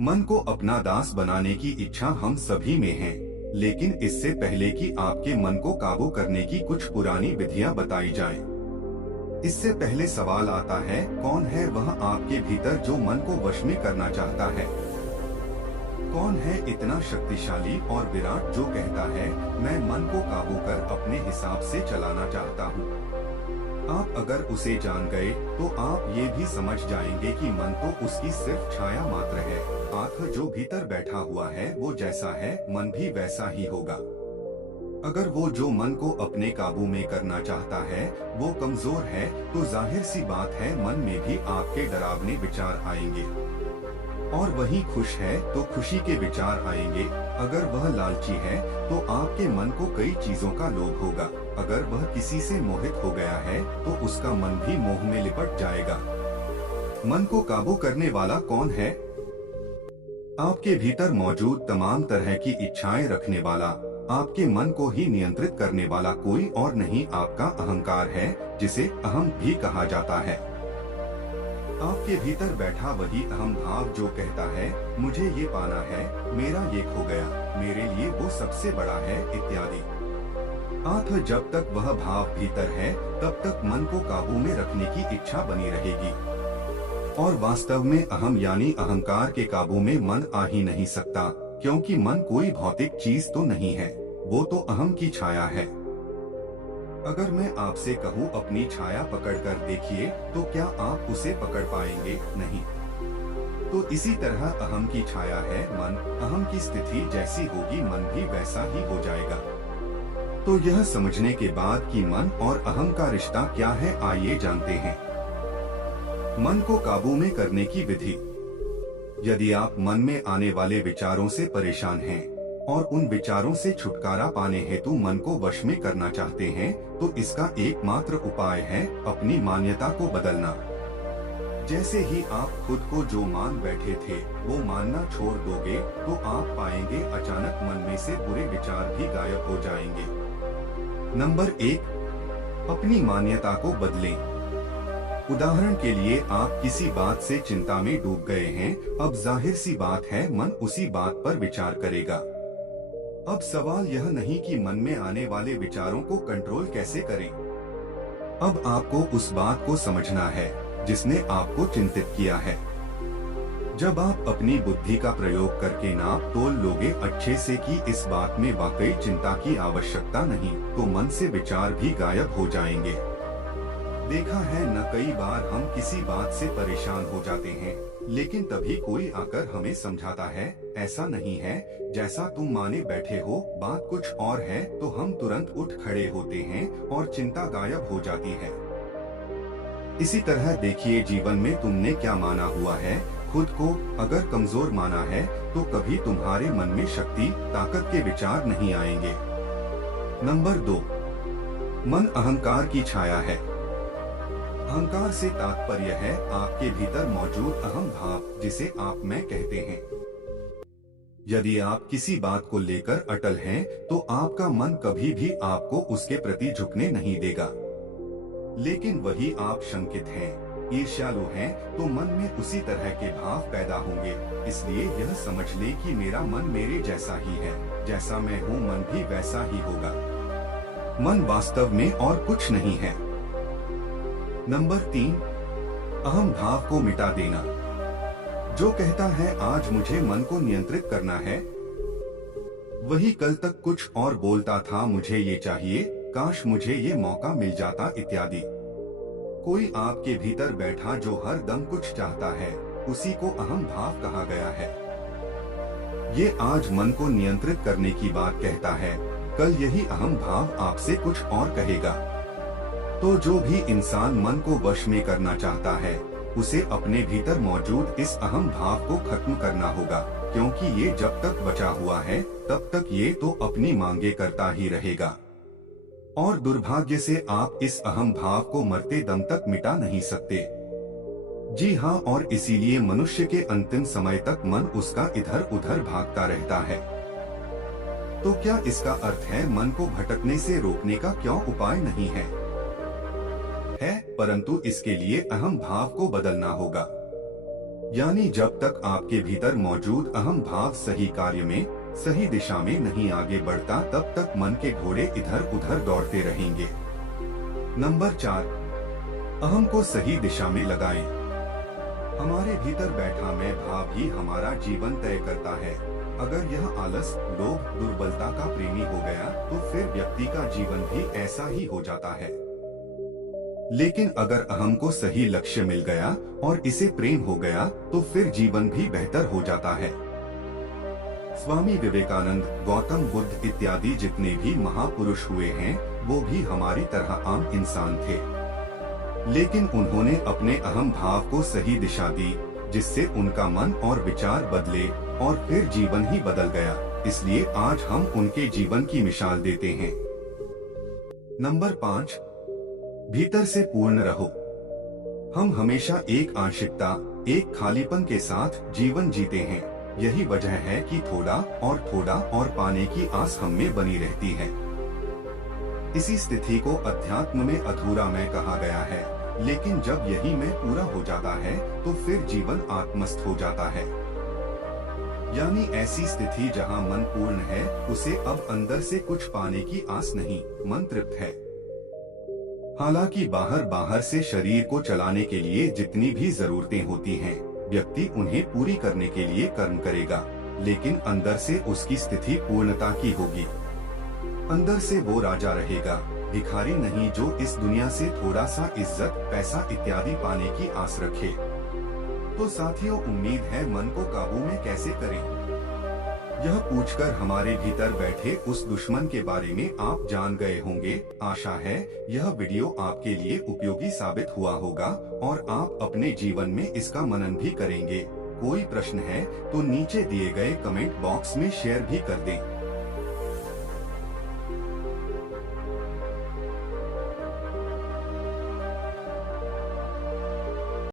मन को अपना दास बनाने की इच्छा हम सभी में है, लेकिन इससे पहले कि आपके मन को काबू करने की कुछ पुरानी विधियां बताई जाएं। इससे पहले सवाल आता है, कौन है वह आपके भीतर जो मन को वश में करना चाहता है? कौन है इतना शक्तिशाली और विराट जो कहता है, मैं मन को काबू कर अपने हिसाब से चलाना चाहता हूँ? आप अगर उसे जान गए तो आप ये भी समझ जाएंगे कि मन तो उसकी सिर्फ छाया मात्र है। आत्मा जो भीतर बैठा हुआ है वो जैसा है, मन भी वैसा ही होगा। अगर वो जो मन को अपने काबू में करना चाहता है वो कमजोर है, तो जाहिर सी बात है मन में भी आपके डरावने विचार आएंगे। और वही खुश है तो खुशी के विचार आएंगे। अगर वह लालची है तो आपके मन को कई चीजों का लोभ होगा। अगर वह किसी से मोहित हो गया है तो उसका मन भी मोह में लिपट जाएगा। मन को काबू करने वाला कौन है? आपके भीतर मौजूद तमाम तरह की इच्छाएं रखने वाला, आपके मन को ही नियंत्रित करने वाला कोई और नहीं, आपका अहंकार है, जिसे अहम भी कहा जाता है। आपके भीतर बैठा वही अहम भाव जो कहता है, मुझे ये पाना है, मेरा ये खो गया, मेरे लिए वो सबसे बड़ा है, इत्यादि। आत्मा जब तक वह भाव भीतर है तब तक मन को काबू में रखने की इच्छा बनी रहेगी। और वास्तव में अहम यानी अहंकार के काबू में मन आ ही नहीं सकता, क्योंकि मन कोई भौतिक चीज तो नहीं है, वो तो अहम की छाया है। अगर मैं आपसे कहूँ अपनी छाया पकड़ कर देखिए, तो क्या आप उसे पकड़ पाएंगे? नहीं। तो इसी तरह अहम की छाया है मन, अहम की स्थिति जैसी होगी मन भी वैसा ही हो जाएगा। तो यह समझने के बाद कि मन और अहम का रिश्ता क्या है, आइए जानते हैं। मन को काबू में करने की विधि। यदि आप मन में आने वाले विचारों से परेशान हैं और उन विचारों से छुटकारा पाने हेतु मन को वश में करना चाहते हैं, तो इसका एकमात्र उपाय है अपनी मान्यता को बदलना। जैसे ही आप खुद को जो मान बैठे थे वो मानना छोड़ दोगे तो आप पाएंगे अचानक मन में से बुरे विचार भी गायब हो जाएंगे। नंबर 1, अपनी मान्यता को बदलें। उदाहरण के लिए आप किसी बात से चिंता में डूब गए हैं, अब जाहिर सी बात है मन उसी बात पर विचार करेगा। अब सवाल यह नहीं कि मन में आने वाले विचारों को कंट्रोल कैसे करें। अब आपको उस बात को समझना है जिसने आपको चिंतित किया है। जब आप अपनी बुद्धि का प्रयोग करके नाप तोल लोगे अच्छे से कि इस बात में वाकई चिंता की आवश्यकता नहीं, तो मन से विचार भी गायब हो जाएंगे। देखा है न, कई बार हम किसी बात से परेशान हो जाते हैं, लेकिन तभी कोई आकर हमें समझाता है, ऐसा नहीं है जैसा तुम माने बैठे हो, बात कुछ और है, तो हम तुरंत उठ खड़े होते हैं और चिंता गायब हो जाती है। इसी तरह देखिए, जीवन में तुमने क्या माना हुआ है, खुद को अगर कमजोर माना है तो कभी तुम्हारे मन में शक्ति, ताकत के विचार नहीं आएंगे। नंबर 2, मन अहंकार की छाया है। अहंकार से तात्पर्य है आपके भीतर मौजूद अहम भाव, जिसे आप मैं कहते हैं। यदि आप किसी बात को लेकर अटल हैं, तो आपका मन कभी भी आपको उसके प्रति झुकने नहीं देगा। लेकिन वही आप शंकित हैं, ईर्ष्यालु हैं, तो मन में उसी तरह के भाव पैदा होंगे। इसलिए यह समझ ले कि मेरा मन मेरे जैसा ही है, जैसा मैं हूँ मन भी वैसा ही होगा। मन वास्तव में और कुछ नहीं है। नंबर 3, अहम भाव को मिटा देना। जो कहता है आज मुझे मन को नियंत्रित करना है, वही कल तक कुछ और बोलता था, मुझे ये चाहिए, काश मुझे ये मौका मिल जाता, इत्यादि। कोई आपके भीतर बैठा जो हर दम कुछ चाहता है, उसी को अहम भाव कहा गया है। ये आज मन को नियंत्रित करने की बात कहता है, कल यही अहम भाव आपसे कुछ और कहेगा। तो जो भी इंसान मन को वश में करना चाहता है, उसे अपने भीतर मौजूद इस अहम भाव को खत्म करना होगा, क्योंकि ये जब तक बचा हुआ है तब तक ये तो अपनी मांगे करता ही रहेगा। और दुर्भाग्य से आप इस अहम भाव को मरते दम तक मिटा नहीं सकते। जी हाँ, और इसीलिए मनुष्य के अंतिम समय तक मन उसका इधर उधर भागता रहता है। तो क्या इसका अर्थ है मन को भटकने से रोकने का क्यों उपाय नहीं है? परंतु इसके लिए अहम भाव को बदलना होगा। यानी जब तक आपके भीतर मौजूद अहम भाव सही कार्य में, सही दिशा में नहीं आगे बढ़ता, तब तक मन के घोड़े इधर उधर दौड़ते रहेंगे। नंबर 4, अहम को सही दिशा में लगाएं। हमारे भीतर बैठा मैं भाव ही हमारा जीवन तय करता है। अगर यह आलस, लोभ, दुर्बलता का प्रेमी हो गया तो फिर व्यक्ति का जीवन भी ऐसा ही हो जाता है। लेकिन अगर अहम को सही लक्ष्य मिल गया और इसे प्रेम हो गया तो फिर जीवन भी बेहतर हो जाता है। स्वामी विवेकानंद, गौतम बुद्ध इत्यादि जितने भी महापुरुष हुए हैं वो भी हमारी तरह आम इंसान थे, लेकिन उन्होंने अपने अहम भाव को सही दिशा दी, जिससे उनका मन और विचार बदले और फिर जीवन ही बदल गया। इसलिए आज हम उनके जीवन की मिसाल देते हैं। नंबर 5, भीतर से पूर्ण रहो। हम हमेशा एक आंशिकता, एक खालीपन के साथ जीवन जीते हैं। यही वजह है कि थोड़ा और पाने की आस हम में बनी रहती है। इसी स्थिति को अध्यात्म में अधूरा मैं कहा गया है, लेकिन जब यही मैं पूरा हो जाता है तो फिर जीवन आत्मस्थ हो जाता है। यानी ऐसी स्थिति जहां मन पूर्ण है, उसे अब अंदर से कुछ पाने की आस नहीं, मन तृप्त है। हालांकि बाहर से शरीर को चलाने के लिए जितनी भी जरूरतें होती हैं, व्यक्ति उन्हें पूरी करने के लिए कर्म करेगा, लेकिन अंदर से उसकी स्थिति पूर्णता की होगी। अंदर से वो राजा रहेगा, भिखारी नहीं जो इस दुनिया से थोड़ा सा इज्जत, पैसा इत्यादि पाने की आस रखे। तो साथियों, उम्मीद है मन को काबू में कैसे करें, यह पूछकर हमारे भीतर बैठे उस दुश्मन के बारे में आप जान गए होंगे। आशा है यह वीडियो आपके लिए उपयोगी साबित हुआ होगा और आप अपने जीवन में इसका मनन भी करेंगे। कोई प्रश्न है तो नीचे दिए गए कमेंट बॉक्स में शेयर भी कर दें।